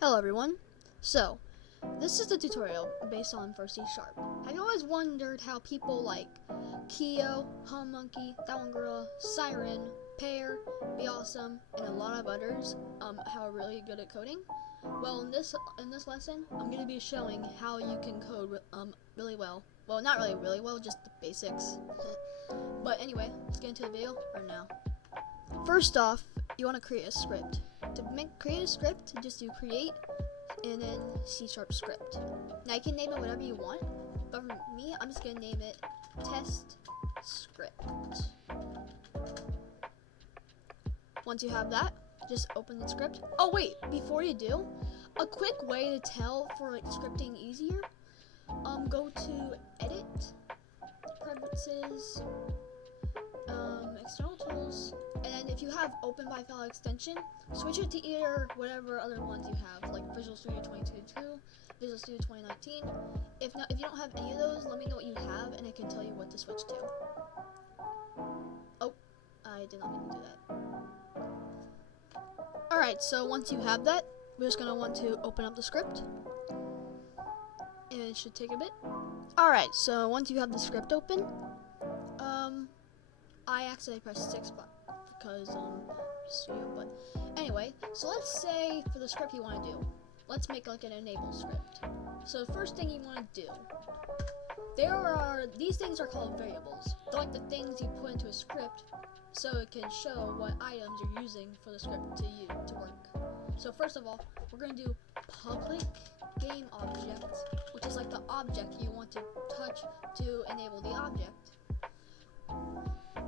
Hello everyone. So, this is the tutorial based on for C#. Have you always wondered how people like Keo, Hum Monkey, That One Gorilla, Siren, Pear, Be Awesome, and a lot of others how are really good at coding? Well, in this lesson, I'm going to be showing how you can code really well. Well, not really well, just the basics. But anyway, let's get into the video right now. First off, you want to create a script. To create a script, just do create and then C# script. Now you can name it whatever you want, but for me, I'm just gonna name it test script. Once you have that, just open the script. Oh wait, before you do, a quick way to tell for like scripting easier, go to edit, preferences, external tools, and then if you have open by file extension, switch it to either whatever other ones you have, like Visual Studio 2022, Visual Studio 2019. If you don't have any of those, let me know what you have, and I can tell you what to switch to. Oh, I did not mean to do that. Alright, so once you have that, we're just going to want to open up the script, and it should take a bit. Alright, so once you have the script open, I accidentally pressed 6 because studio, but anyway, so let's say for the script you want to do, let's make like an enable script. So the first thing you want to do, these things are called variables. They're like the things you put into a script so it can show what items you're using for the script to work. So first of all, we're going to do public game object, which is like the object you want to touch to enable the object.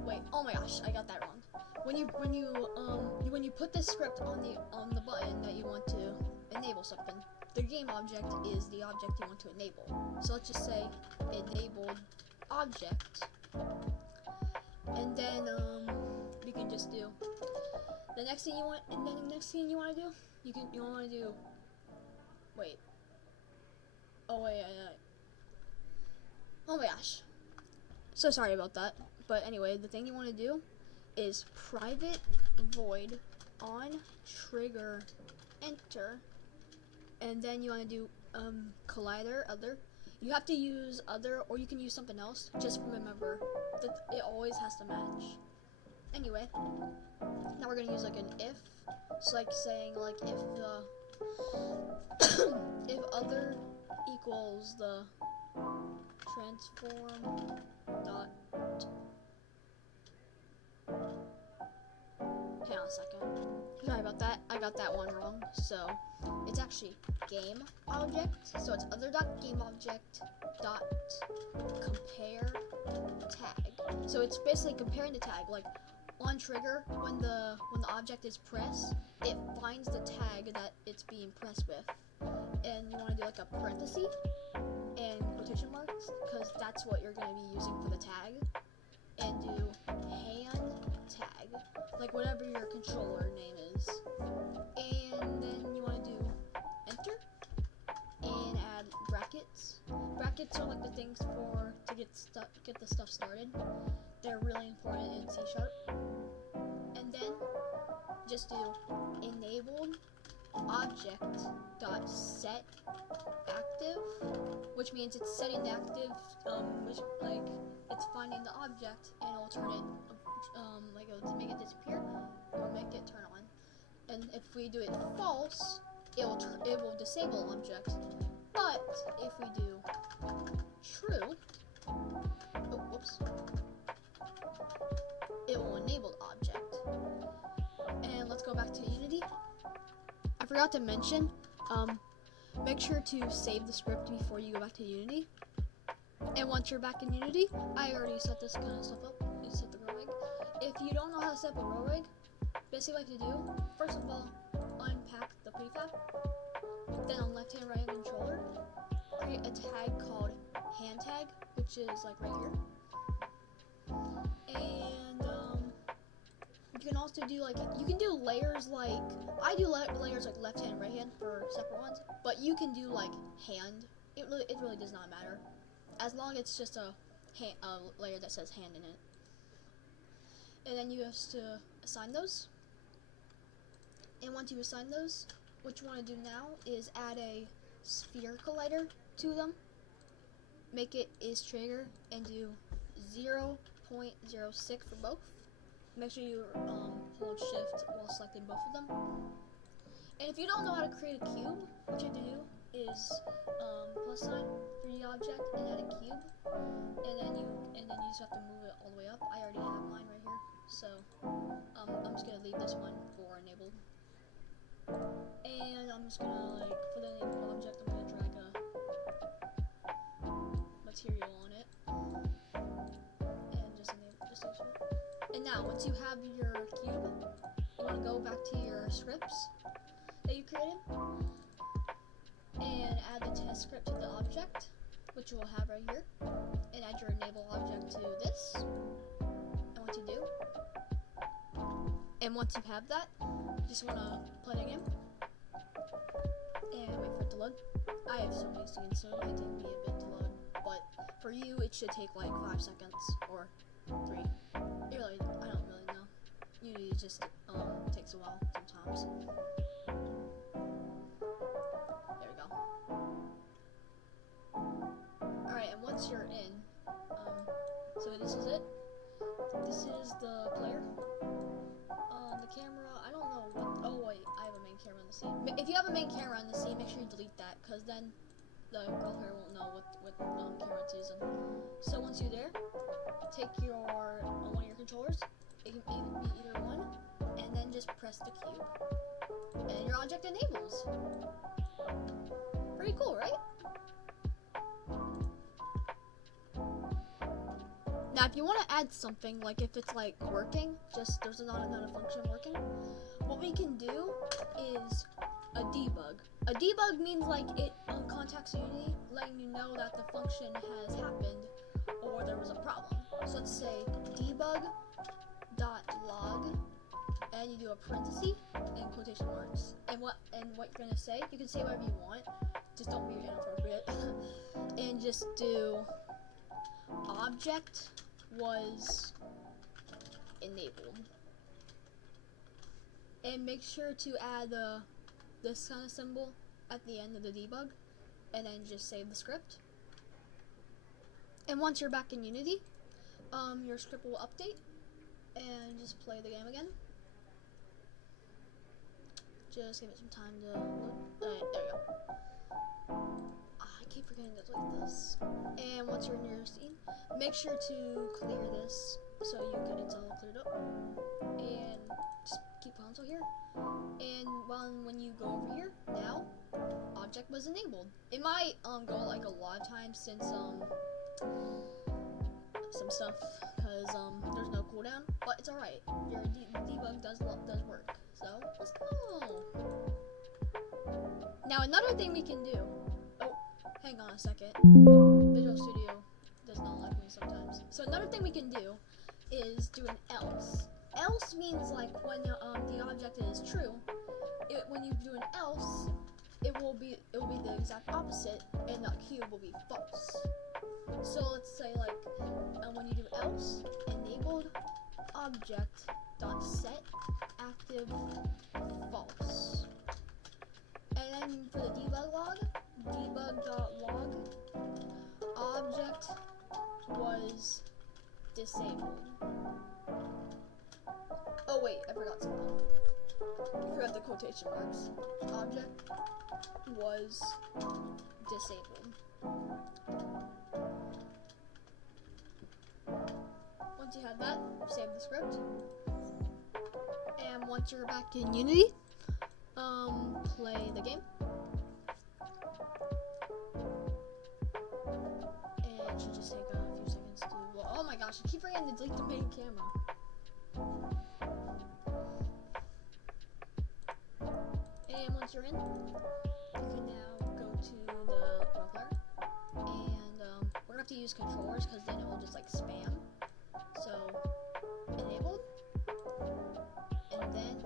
Wait, oh my gosh, I got that wrong. When you put the script on the button that you want to enable something, the game object is the object you want to enable. So let's just say enabled object, and then you can just do the next thing you want, and then the next thing you want to do, you want to do. Wait. Oh wait. Oh my gosh. So sorry about that. But anyway, the thing you want to do is private void on trigger enter, and then you want to do collider other. You have to use other, or you can use something else. Just remember that it always has to match. Anyway, now we're gonna use like an if. It's like saying like if the if other equals the transform dot. Hang on a second. Sorry about that. I got that one wrong. So it's actually game object. So it's other.gameObject dot compare tag. So it's basically comparing the tag. Like on trigger, when the object is pressed, it finds the tag that it's being pressed with, and you want to do like a parenthesis and quotation marks because that's what you're going to be using for the tag, and do hand tag, like whatever your controller name is, and then you want to do enter and add brackets. Brackets are like the things to get the stuff started. They're really important in C#. And then just do enabled object dot set active, which means it's setting the active, which like it's finding the object and it'll turn it like it'll make it disappear or make it turn on. And if we do it false, it will disable object. But if we do true, it will enable object. And let's go back to Unity. I forgot to mention, make sure to save the script before you go back to Unity. And once you're back in Unity, I already set this kind of stuff up. You set the row rig. If you don't know how to set up a row rig, basically what you have to do, first of all, unpack the prefab. Then on left hand, right hand controller, create a tag called hand tag, which is like right here. And you can also do like, you can do layers like, I do layers like left hand, right hand for separate ones, but you can do like hand. It really does not matter, as long as it's just a layer that says hand in it. And then you have to assign those. And once you assign those, what you want to do now is add a sphere collider to them. Make it is trigger and do 0.06 for both. Make sure you hold shift while selecting both of them. And if you don't know how to create a cube, what you have to do is plus sign 3D object and add a cube, and then you just have to move it all the way up. I already have mine right here, so I'm just gonna leave this one for enabled. And I'm just gonna, like, for the enabled object, I'm gonna drag a material on it and just enable it. And now, once you have your cube, you want to go back to your scripts that you created and add the test script to the object, which you will have right here, and add your enable object to this. And what you do, and once you have that, you just want to plug it in and wait for it to load. I have so many scenes, so it might take me a bit to load, but for you it should take like 5 seconds or 3. I don't really know. Usually it just takes a while sometimes. There we go. Alright, and once you're in, so this is it. This is the player. The camera, I don't know what, oh wait, I have a main camera in the scene. If you have a main camera in the scene, make sure you delete that, because then the girl here won't know what camera it's using. So once you're there, take your one of your controllers, it can be either one, and then just press the cube, and your object enables. Pretty cool, right? Now, if you want to add something, like if it's like working, just there's not another function working, what we can do is a debug. A debug means like it contacts Unity, letting you know that the function has happened or there was a problem. So let's say debug.log, and you do a parenthesis and quotation marks. And what you're gonna say, you can say whatever you want, just don't be inappropriate. And just do object was enabled, and make sure to add this kind of symbol at the end of the debug, and then just save the script. And once you're back in Unity, your script will update, and just play the game again. Just give it some time to load. There you go. I keep forgetting to delete this. And once you're in your scene, make sure to clear this so it's all cleared up. And just keep console here. And when you go over here, now object was enabled. It might go like a lot of times since some stuff, because there's no cooldown, but it's alright. Your debug does work. So let's go. Now another thing we can do. Oh, hang on a second. Visual Studio does not like me sometimes. So another thing we can do is do an else. Else means like when the object is true. When you do an else, it will be the exact opposite, and the cube will be false. So let's say like when you do else, enabled object dot set active false. And then for the debug log, debug.log object was disabled. Oh wait, I forgot something. You forgot the quotation marks. Object was disabled. Once you have that, save the script. And once you're back in Unity, play the game. And it should just take a few seconds to load. Oh my gosh, I keep forgetting to delete the main camera. And once you're in, you can now go to the player, and we're gonna have to use controllers because then it will just like spam. So enabled, and then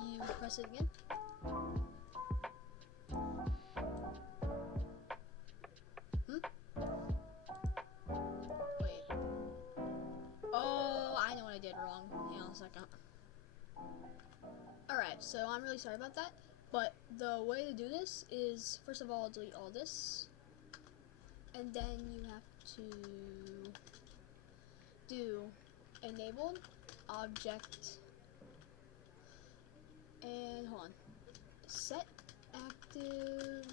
you press it again. Wait. Oh, I know what I did wrong. Hang on a second. Alright, so I'm really sorry about that. But the way to do this is, first of all, delete all this, and then you have to do enabled object, and hold on, set active,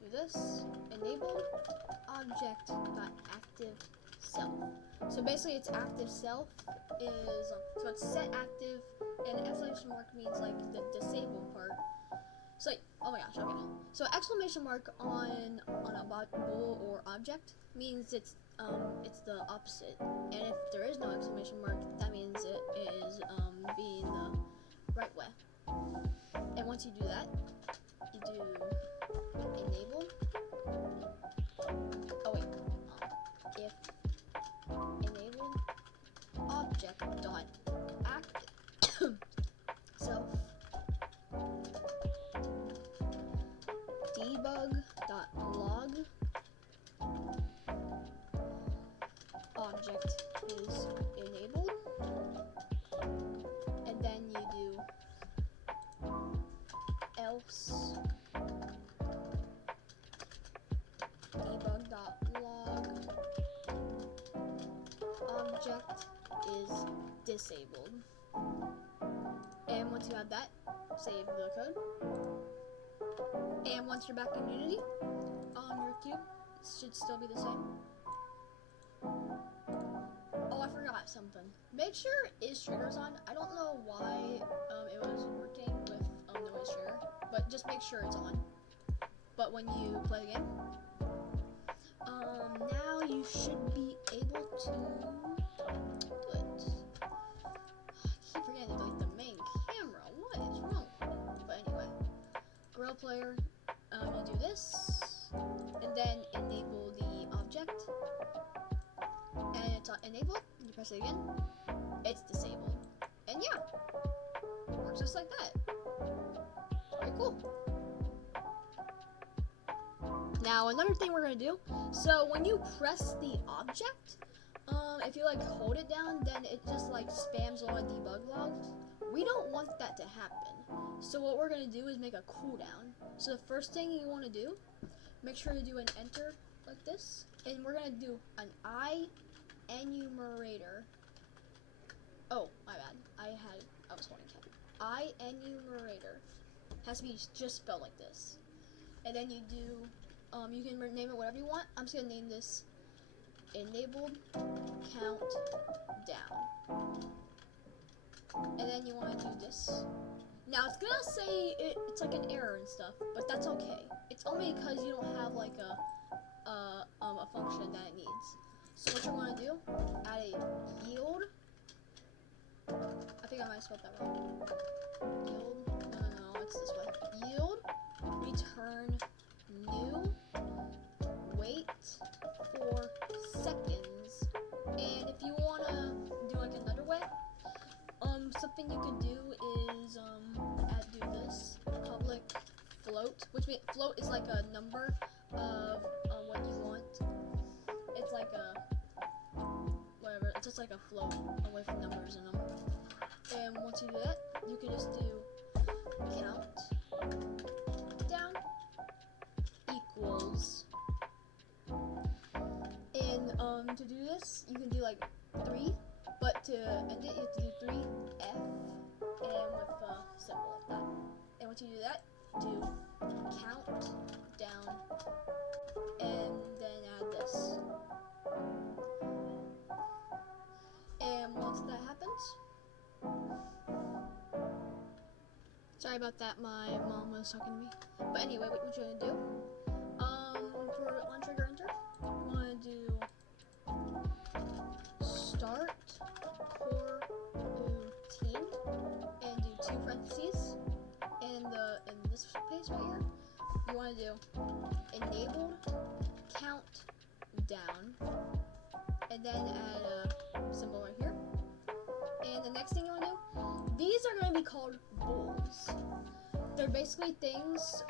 do this, enabled object dot active self. So basically it's active self is, so it's set active, and exclamation mark means like the disabled part. So like, oh my gosh, okay. So exclamation mark on a bool or object means it's the opposite. And if there is no exclamation mark, that means it is being the right way. And once you do that, you do enable. Oh wait, if enabled object dot active self debug.log object is enabled, and then you do else debug.log object is disabled. And once you have that, save the code. And once you're back in Unity, your cube should still be the same. Oh, I forgot something. Make sure is triggers on. I don't know why it was working with noise trigger, but just make sure it's on. But when you play the game, now you should be able to do it. I keep forgetting to delete the main camera. What is wrong? But anyway, Gorilla Player, you do this, and then enable the object, and it's enabled. You press it again, it's disabled, and yeah, works just like that. Very cool. Now another thing we're gonna do. So when you press the object, if you like hold it down, then it just like spams all the debug logs. We don't want that to happen. So what we're gonna do is make a cooldown. So the first thing you want to do, make sure you do an enter like this, and we're gonna do an I enumerator. Oh, my bad. I was holding tab. I enumerator has to be just spelled like this. And then you do, you can name it whatever you want. I'm just gonna name this enabled countdown. And then you want to do this. Now it's gonna say it's like an error and stuff, but that's okay. It's only because you don't have like a function that it needs. So what you're gonna do, add a yield. I think I might have spelled that wrong. Yield. No, it's this way. Yield. Return new. Wait 4 seconds. And if you wanna do like another way, something you could do is do this public float, which means float is like a number of what you want. It's like a whatever. It's just like a float with numbers in them. And once you do that, you can just do count down equals. And to do this, you can do like 3. But to end it, you have to do 3F and with a symbol like that. And once you do that, do count down and then add this. And once that happens, sorry about that, my mom was talking to me. But anyway, what you're gonna do, for on trigger enter, you wanna do start core routine and do 2 parentheses, and in this space right here you want to do enabled countdown, and then add a symbol right here. And the next thing you want to do, these are going to be called bools. They're basically things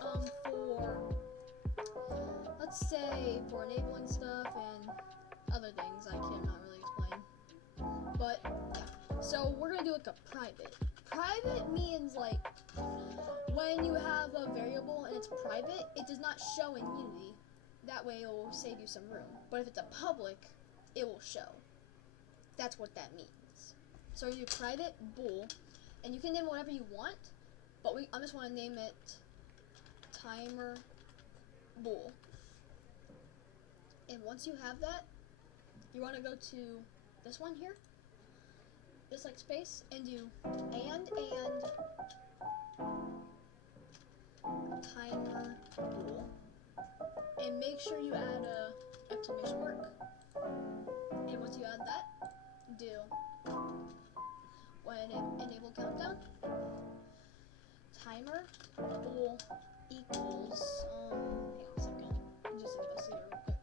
for, let's say, for enabling stuff and other things I cannot really explain. But yeah, so we're gonna do like a private means like when you have a variable and it's private, it does not show in Unity. That way it will save you some room. But if it's a public, it will show. That's what that means. So you do private bool, and you can name whatever you want, but I just want to name it timer bool. And once you have that, you want to go to this one here, this like space, and do and timer bool, and make sure you add a exclamation mark. And once you add that, do when enable countdown, timer bool equals hang on a second, I'm just investigate real quick.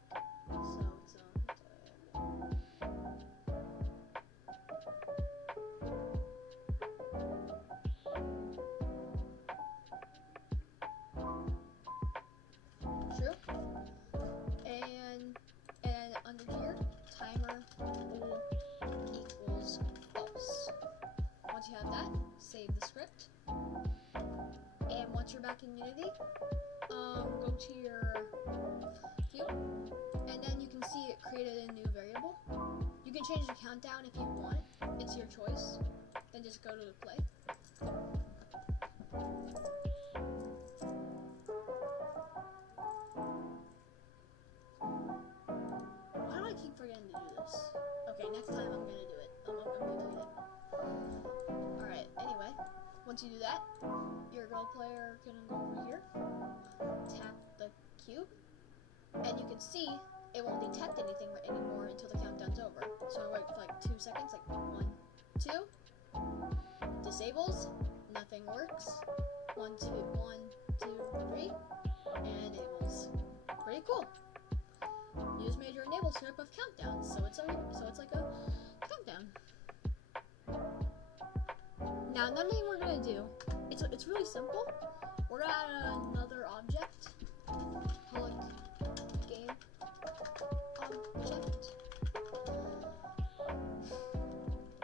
So it's true, and under here, timer bool equals false. Once you have that, save the script. And once you're back in Unity, go to your view, and then you can see it created a new variable. You can change the countdown if you want. It's your choice. Then just go to the play. Why do I keep forgetting to do this? Okay, next time I'm gonna do it. I'm gonna do it. Alright, anyway, once you do that, your role player can go over here, tap the cube, and you can see it won't detect anything anymore until the countdown's over. So I wait for like 2 seconds, like 1, 2, disables, nothing works, 1, 2, 3, and enables. Pretty cool. You just made your enable script of countdowns, so it's like a countdown. Now another thing we're gonna do, it's really simple. We're gonna add another object, public game object,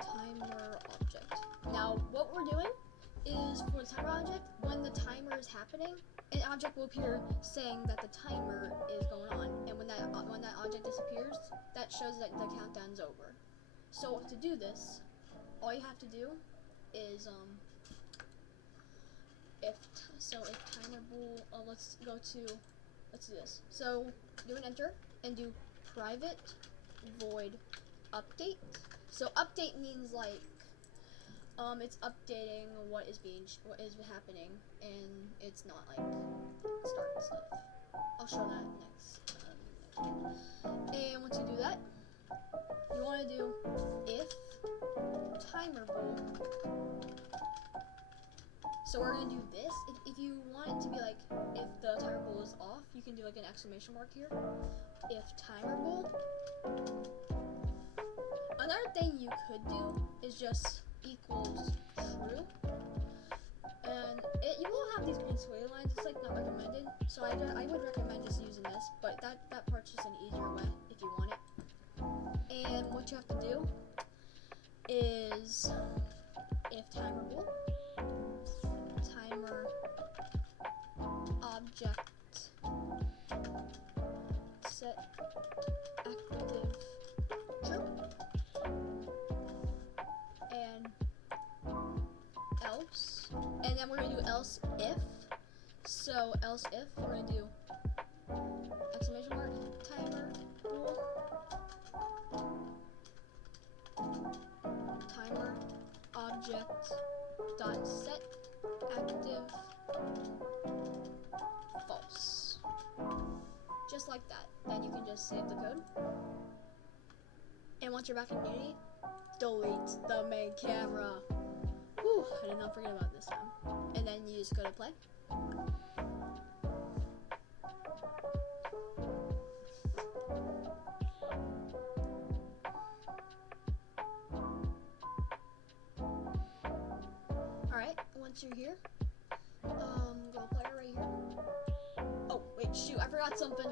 timer object. Now what we're doing is for the timer object, when the timer is happening, an object will appear saying that the timer is going on, and when that object disappears, that shows that the countdown's over. So to do this, all you have to do is if timer bool, let's do this. So do an enter and do private void update. So update means like it's updating what is happening, and it's not like start stuff. I'll show that next time. And once you do that, you want to do if timer bool. So we're gonna do this. If you want it to be like, if the timer bool is off, you can do like an exclamation mark here. If timer bool. Another thing you could do is just equals true, and you will have these green squiggly lines. It's like not recommended, so I would recommend just using this, but that part's just an easier way if you want it. And what you have to do is if timer bool, timer object set active true, and else, and then we're gonna do else if. So else if, we're gonna do exclamation mark timer bool, timer object dot set active false. Just like that. Then you can just save the code. And once you're back in Unity, delete the main camera. Whew, I did not forget about this time. And then you just go to play. Alright, once you're here, go player right here. Oh, wait, shoot, I forgot something.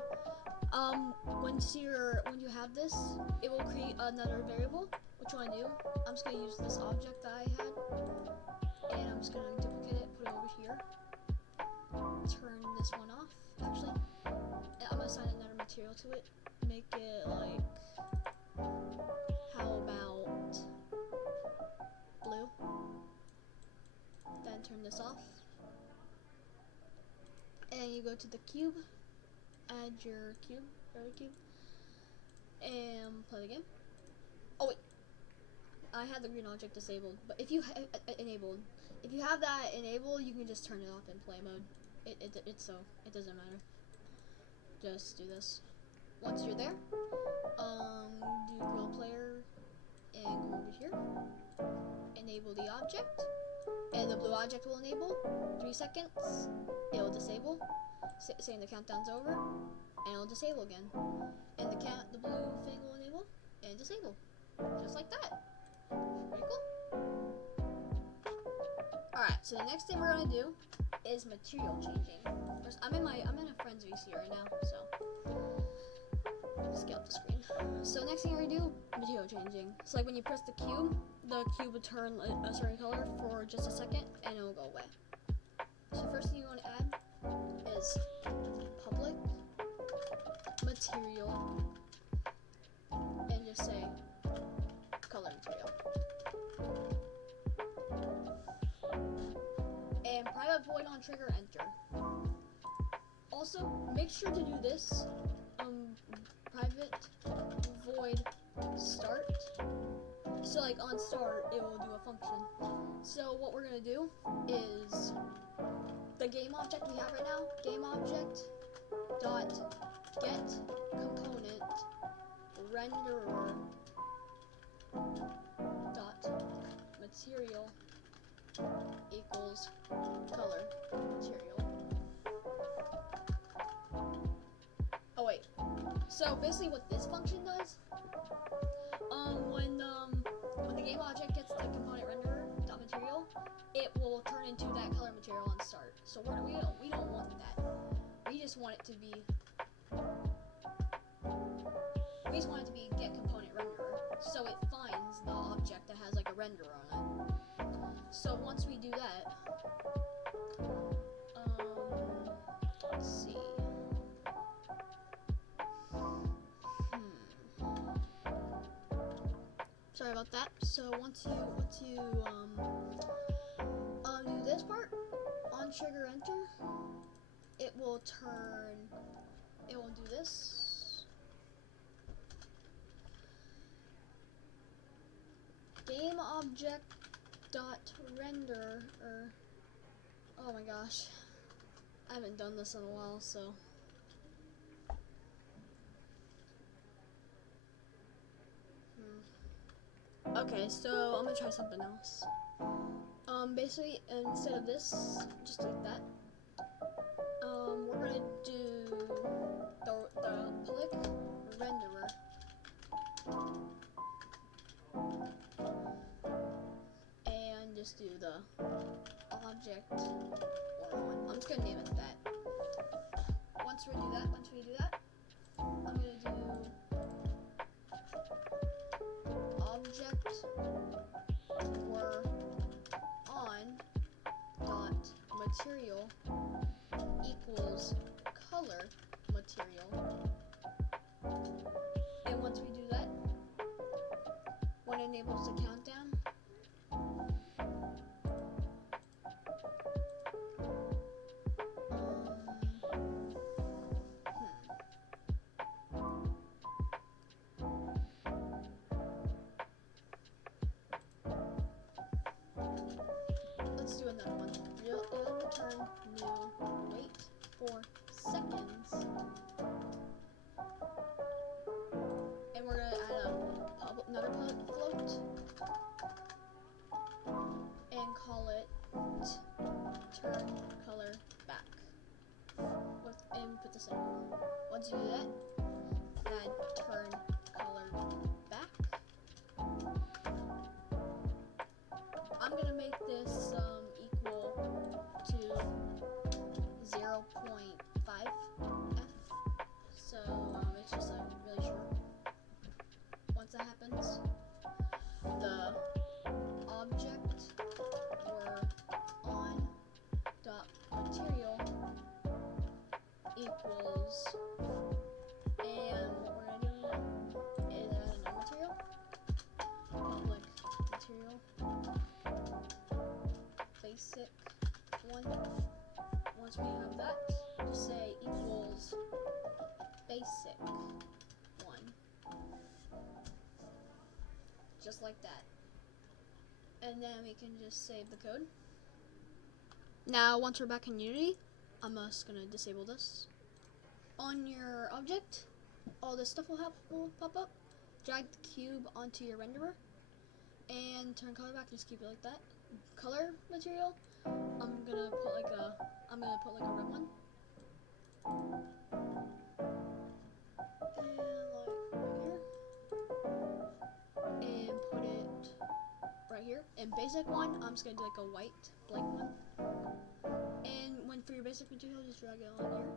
When you have this, it will create another variable. What you want to do, I'm just going to use this object that I had. And I'm just gonna duplicate it, put it over here. Turn this one off. Actually, I'm gonna assign another material to it. Make it like, how about blue? Then turn this off. And you go to the cube, add your cube, and play the game. Oh wait, I had the green object disabled, but if you enabled, if you have that enabled, you can just turn it off in play mode. It's so it doesn't matter. Just do this. Once you're there, do grill player and go over here. Enable the object, and the blue object will enable. 3 seconds, it will disable. Saying the countdown's over, and it'll disable again. And the blue thing will enable and disable, just like that. Pretty cool. Alright, so the next thing we're gonna do is material changing. First, I'm in a friend's VC right now, so scale up the screen. So next thing we're gonna do, material changing. So like when you press the cube will turn a certain color for just a second, and it will go away. So first thing you want to add is public material, and just say color material. And private void on trigger enter. Also, make sure to do this. Private void start. So like on start, it will do a function. So what we're gonna do is the game object we have right now, game object dot get component renderer dot material equals color material. Oh wait. So basically what this function does, when the game object gets the component renderer dot material, it will turn into that color material on start. So we don't want that. We just want it to be get component renderer. So it finds the object that has like a renderer on it. So once we do that, let's see. Sorry about that. So once you do this part on trigger enter, it will do this. Game object dot render, oh my gosh, I haven't done this in a while, so okay, so I'm gonna try something else. Basically, instead of this, just like that, we're gonna do the public renderer. And just do the object 101. I'm just gonna name it that. Once we do that, I'm gonna do object were on dot material equals color material. And once we do that, when it enables the countdown, let's do another one. It'll return new, wait 4 seconds, and we're gonna add another public float and call it turn color back and put the symbol. Once you do that, add turn color back. I'm gonna make this equal to 0.5 f, so it's just really short. Once that happens, the object were And what we're gonna do is add another material. Public material. Basic one. Once we have that, just say equals basic one. Just like that. And then we can just save the code. Now, once we're back in Unity, I'm just gonna disable this. On your object, all this stuff will pop up. Drag the cube onto your renderer and turn color back. Just keep it like that. Color material. I'm gonna put like a red one. And like right here. And put it right here. And basic one, I'm just gonna do like a white blank one. And for your basic material, just drag it on here.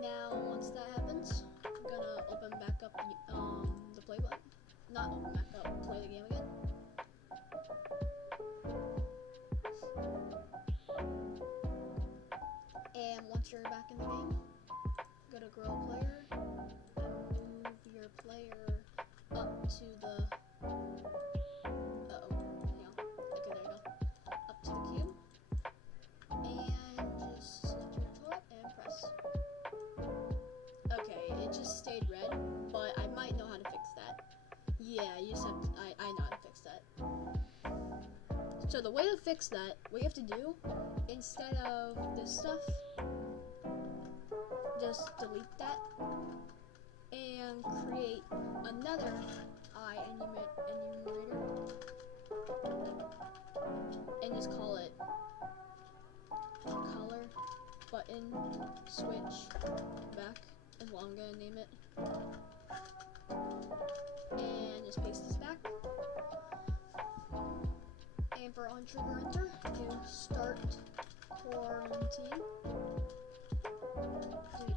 Now, once that happens, I'm gonna open back up the play button. Not open back up, play the game again. And once you're back in the game, go to grow player and move your player up to the okay, there you go. Up to the cube. And just select your controller and press. Okay, it just stayed red, but I might know how to fix that. Yeah, you just have to, I know how to fix that. So the way to fix that, what you have to do, instead of this stuff, just delete that and create another eye enumerator and just call it color button switch back is what I'm gonna name it, and just paste this back. And for on trigger enter, do start quarantine,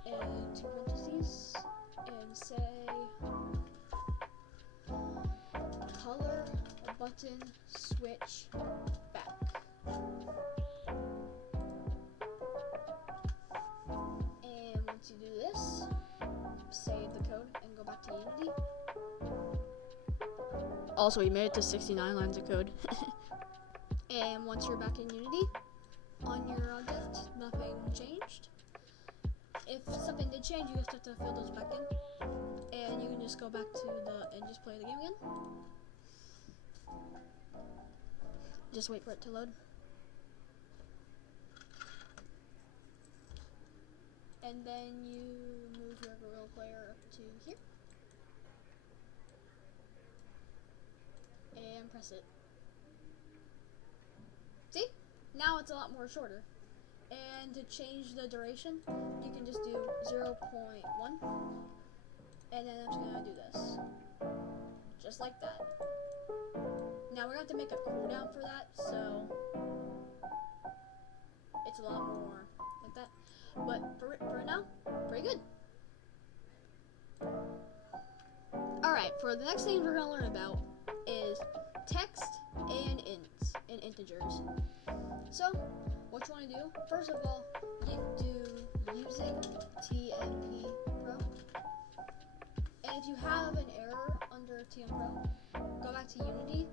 and two parentheses, and say color button switch back. And once you do this, save the code and go back to Unity. Also, we made it to 69 lines of code. And once you're back in Unity, on your object, nothing changed. If something did change, you just have to fill those back in. And you can just go back to and just play the game again. Just wait for it to load. And then you move your gorilla player up to here. And press it. See? Now it's a lot more shorter. And to change the duration, you can just do 0.1. And then I'm just gonna do this. Just like that. Now we're gonna have to make a cooldown for that, so it's a lot more like that. But for now, pretty good. Alright, for the next thing we're gonna learn about is text and ints and integers. So, what you want to do, first of all, you do using TMP Pro. And if you have an error under TM Pro, go back to Unity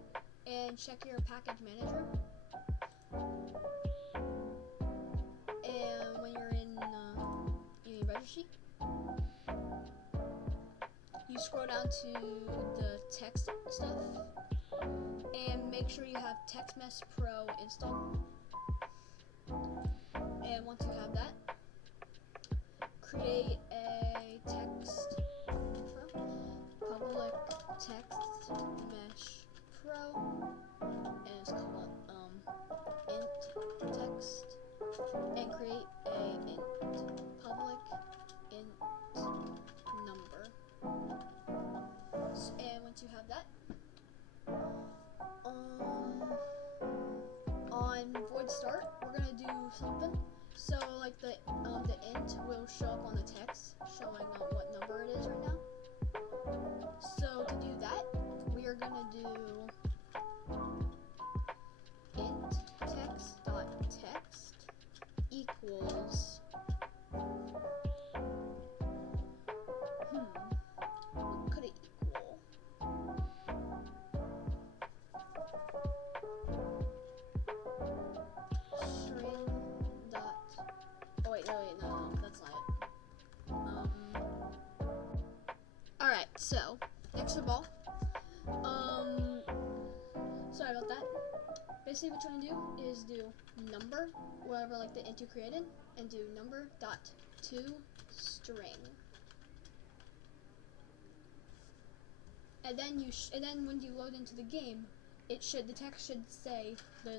and check your package manager. And when you're in Unity registry, you scroll down to the text stuff and make sure you have TextMesh Pro installed. And once you have that, create a text pro, public text mesh pro, and it's called int text, and create a int public int number. And once you have that, on void start, we're gonna do something. So like the int will show up on the text, showing what number it is right now. So to do that, we are gonna do int text dot text equals basically what you want to do is do number, whatever like the int you created, and do number dot to string. And then when you load into the game, the text should say the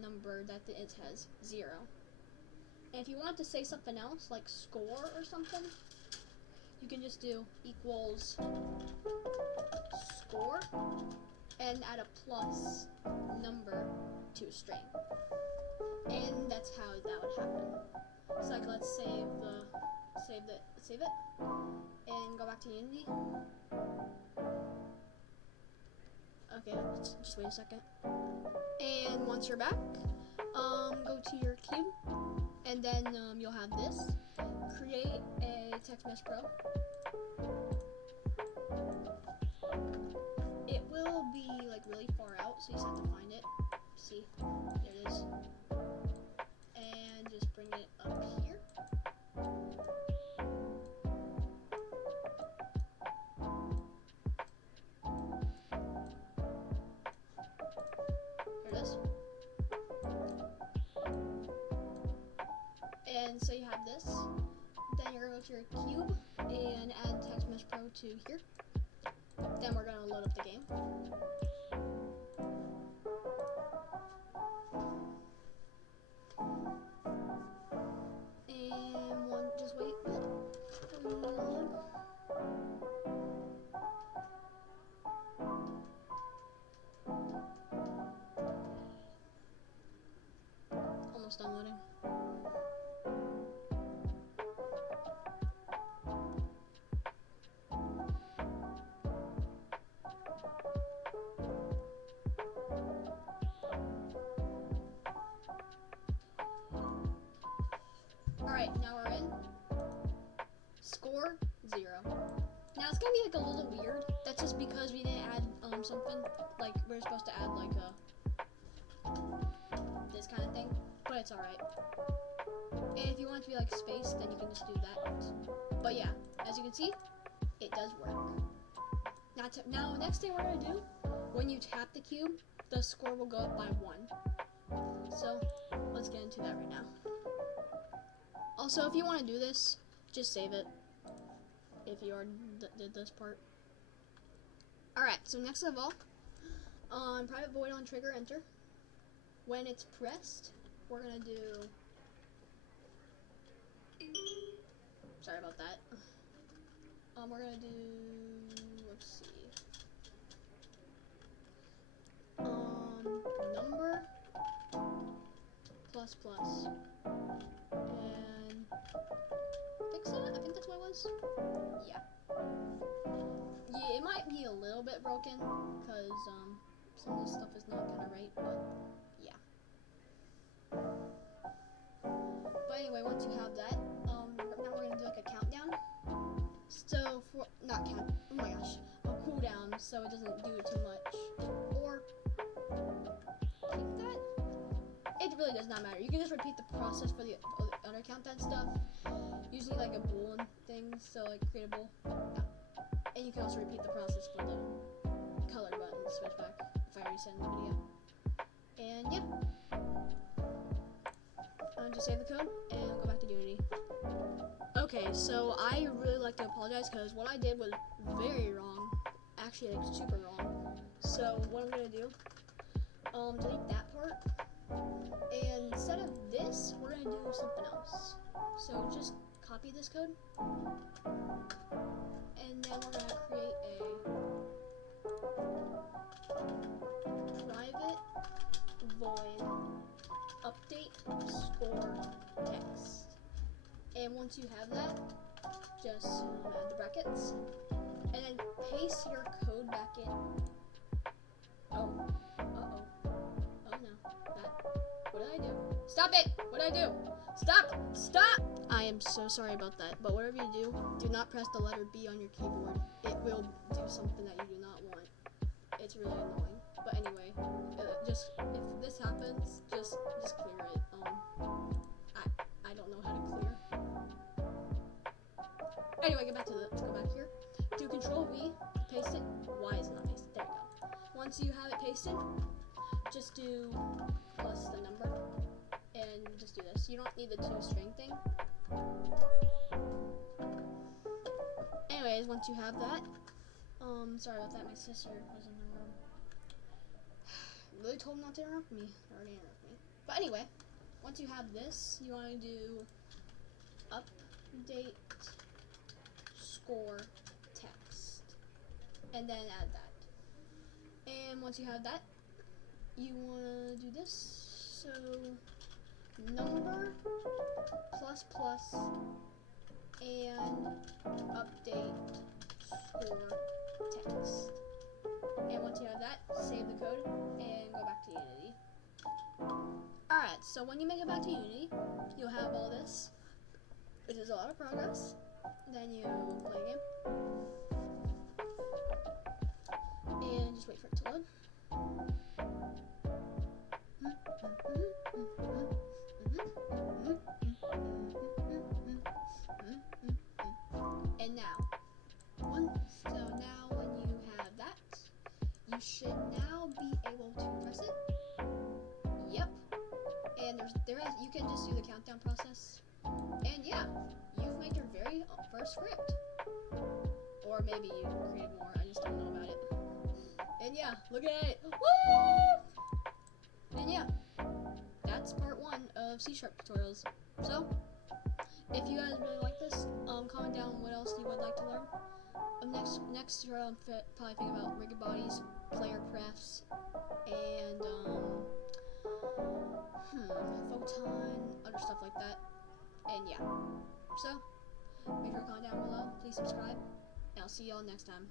number that the int has, 0. And if you want to say something else like score or something, you can just do equals score and add a plus number to a string. And that's how that would happen. So like let's save it and go back to Unity. Okay, just wait a second. And once you're back, go to your cube, and then you'll have this. Create a text mesh pro. It will be like really far out, so you just have to find it. See, there it is. And just bring it up here. Here it is. And so you have this. Then you're going to go to your cube and add text mesh pro to here. Then we're going to load up the game. And just wait. Almost done loading. Alright, now we're in. Score 0. Now it's gonna be like a little weird. That's just because we didn't add something. Like we're supposed to add like this kind of thing. But it's alright. And if you want it to be like space, then you can just do that. But yeah, as you can see, it does work. Now next thing we're gonna do, when you tap the cube, the score will go up by 1. So let's get into that right now. Also, if you want to do this, just save it. If you already did this part. Alright, so next of all, private void on trigger enter. When it's pressed, we're gonna do. Sorry about that. We're gonna do. Let's see. Number plus plus and fix it. I think that's what it was. Yeah. Yeah, it might be a little bit broken because some of this stuff is not kind of right, but yeah. But anyway, once you have that, now we're gonna do like a countdown. So for not count. Oh my gosh, a cooldown, so it doesn't do too much. Or keep that. It really does not matter. You can just repeat the process for the other countdown stuff, using like a boolean thing. So like create a bool. Yeah. And you can also repeat the process for the color button switch back if I already said in the video. And yeah. Just save the code and go back to Unity. Okay, so I really like to apologize because what I did was very wrong. Actually, like super wrong. So what I'm gonna do, delete that part, and instead of this, we're gonna do something else. So just copy this code, and then we're gonna create a private void update score text. And once you have that, just add the brackets, and then paste your code back in. Oh, uh-oh. Oh no, what did I do? Stop it! What did I do? Stop! Stop! I am so sorry about that, but whatever you do not press the letter B on your keyboard. It will do something that you do not want. It's really annoying. But anyway, just if this happens, just clear it. I don't know how to clear. Anyway, let's go back here. Do Control V, paste it. Y is not pasted. There you go. Once you have it pasted, just do plus the number, and just do this. You don't need the toString thing. Anyways, once you have that, sorry about that, my sister was in the room. Really told him not to interrupt me. Already interrupted me. But anyway, once you have this, you want to do update score text, and then add that. And once you have that, you want to do this. So number plus plus and update score text. And once you have that, save the code and go back to Unity. Alright, so when you make it back to Unity, you'll have all this, which is a lot of progress. Then you play a game. And just wait for it to load. And now, when you have that, you should now be able to press it. Yep. And you can just do the countdown process. And yeah, you've made your very first script. Or maybe you created more, I just don't know about it. And yeah, look at it. Woo! And yeah, that's part 1 of C# tutorials. So, if you guys really like this, comment down what else you would like to learn. Next tutorial, I'm probably thinking about rigid bodies, player prefs, and photon, other stuff like that. And yeah, so make sure to comment down below. Please subscribe, and I'll see y'all next time.